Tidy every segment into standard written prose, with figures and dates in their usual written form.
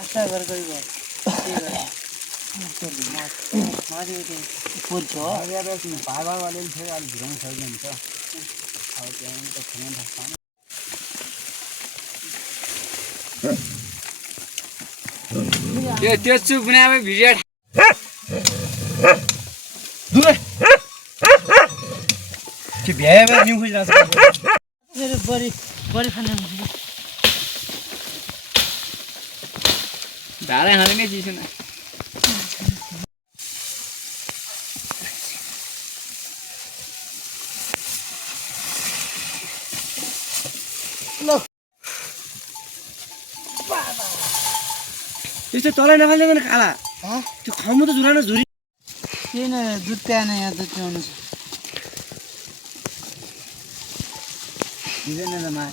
आशा घर गइबो माथि उठे पुल्छ भागवाले थियो अलि भिराउनु सक्ने हुन्छ अब त्यहाँ त खान सक्छ त्यो चुप बनाए भिडियो दुरे के भ्याए न्यु खोजिरहेको फेरि बढी खाने भाडा खाने नै चिसो न त्यस्तो तलै नखाल्ने भने खाला त्यो खाउँ त झुरा न झुरी किन दुध प्याएन यहाँ दुध पिउनु दिँदैन त मा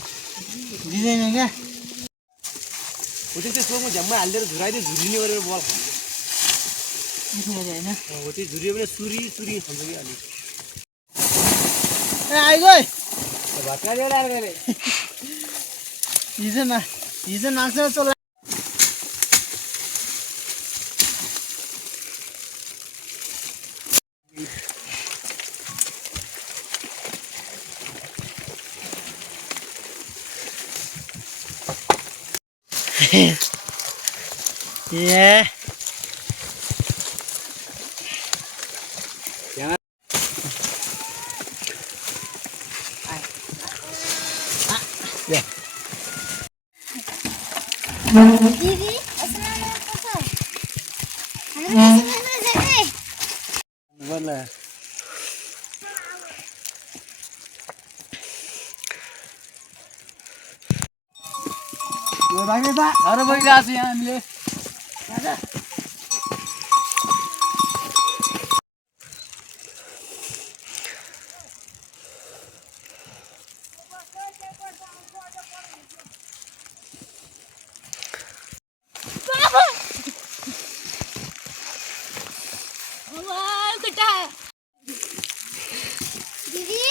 दिँदैन क्या हो त्यो सोमा झ्याममा हालिदिएर झुराइदियो झुरिने गरेर बल होइन हो त्यो झुरियो भने सुरी खान्छ कि अलिक ए आइगयो भत्का दिएर आएर गरे हिजो नाच्न चला Yeah. Didi, assalamualaikum. बोला भाग्ने त घर बगिरहेको छ यहाँ हामीले Didi,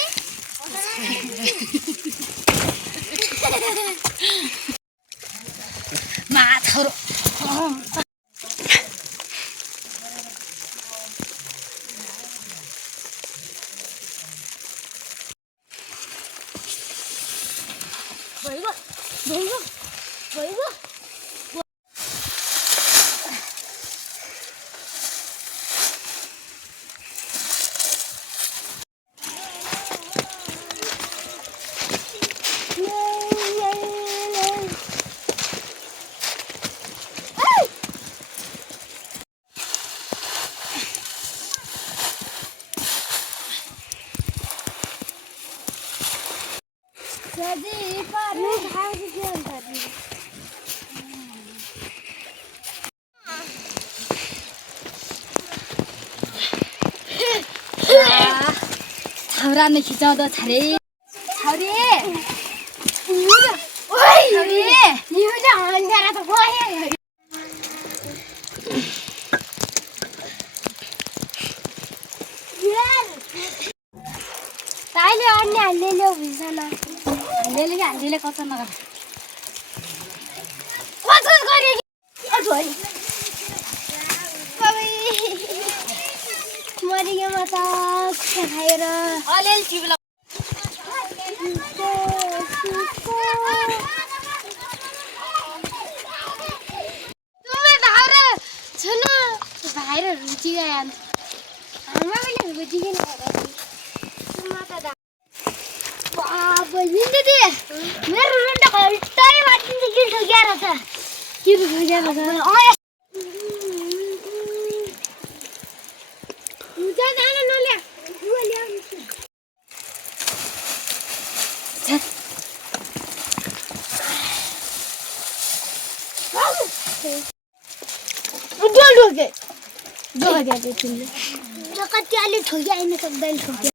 माथरो Voigo. Jadi, Pak, ini harus jalan tadi. छाउरा नै खिचाउँदो छ रे Hari. Oi, hari. Ni udah antara tu boleh. Tadi अन्य हाल्ने bisa ना. हाल्नेले कता नगर What's going on? Baby. मरियो म त खाएर अलिअलि टिभीलाई भाइर रुचि गयो आमा पनि रुचि किन मेरो रुन्डा घल्टै माथिन्छ कि ठोक्याएर छ के ठोक्याएर छ कति अलि ठोक्या आइन सक्दैन ठोक्या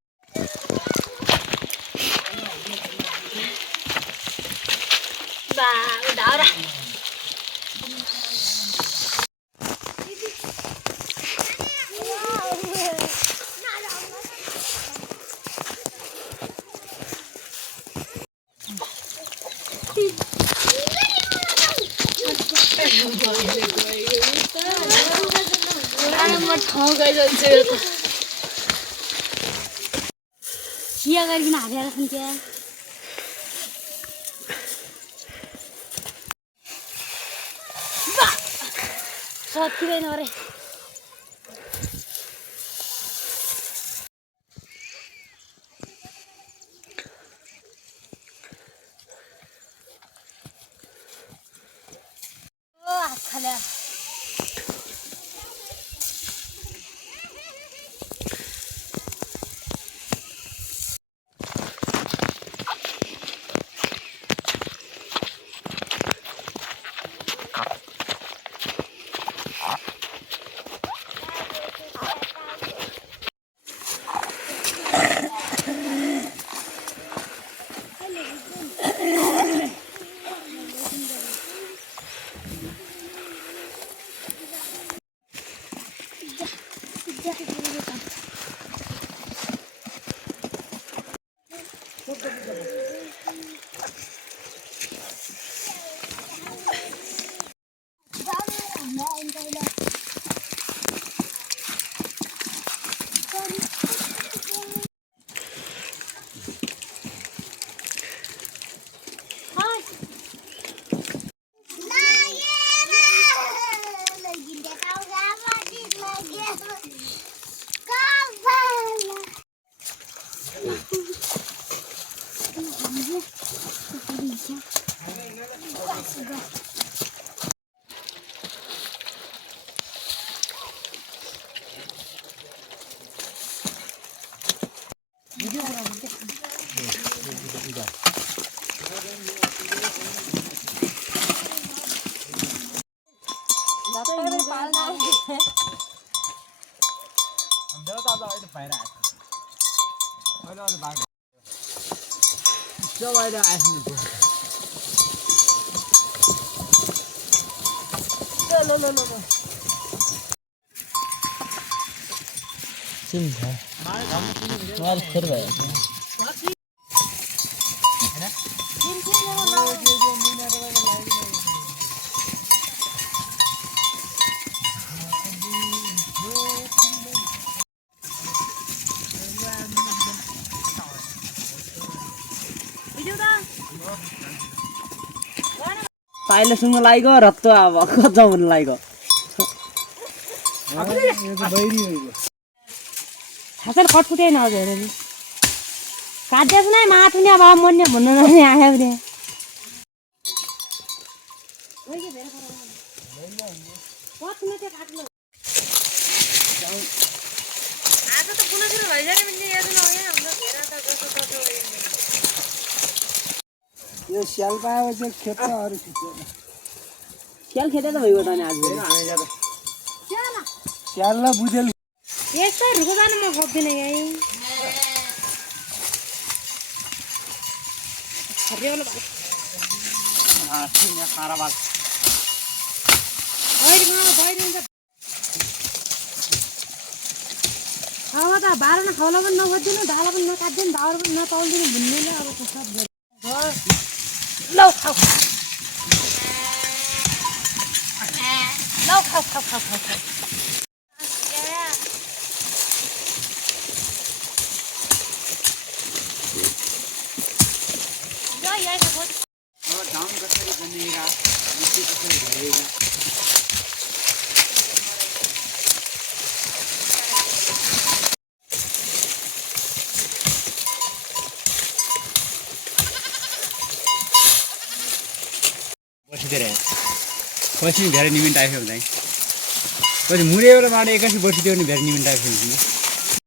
धाउरा म ठाउँ गइजान्छु यो त चिया गरिकन हालेर खान्थ्या सकिँदैन अरे हात खाल्या पाइलेसँग लागेको रत्तो अब कजाउन लागेको खासर खटफुटे नहोस् हेर काट्दैछ नै माथुने अब मर्ने भन्नु नआए आयो रे आज त पुनः सुरु भइसक्यो भने याद नआयो हाम्रो घेरा त जस्तो तस्तो यो स्याल पाएपछि खेप्छ अरू खिच्दैन स्याल खेते त भइगयो त नि आज स्याल र बुझेल यस्तै रुको जानु म सक्दिनँ यही हरियोला खारा बाल अब त बाह्र खाउला पनि नखोजिदिनु ढाला पनि नकाटिदिनु दाउरा पनि नतौलिदिनु भुन्नेले अब त्यो सब लौ खाऊ लौ खाऊ खाऊ खाऊ खाऊ खाऊ काम कसरी बनेगा मिट्टी कसरी भरेगा बसिदिएर पछि धेरै निमिट आइसक्यो भने पछि मुरेबाट माडे एकैछिन बसिदियो भने धेरै निमिट आइसक्यो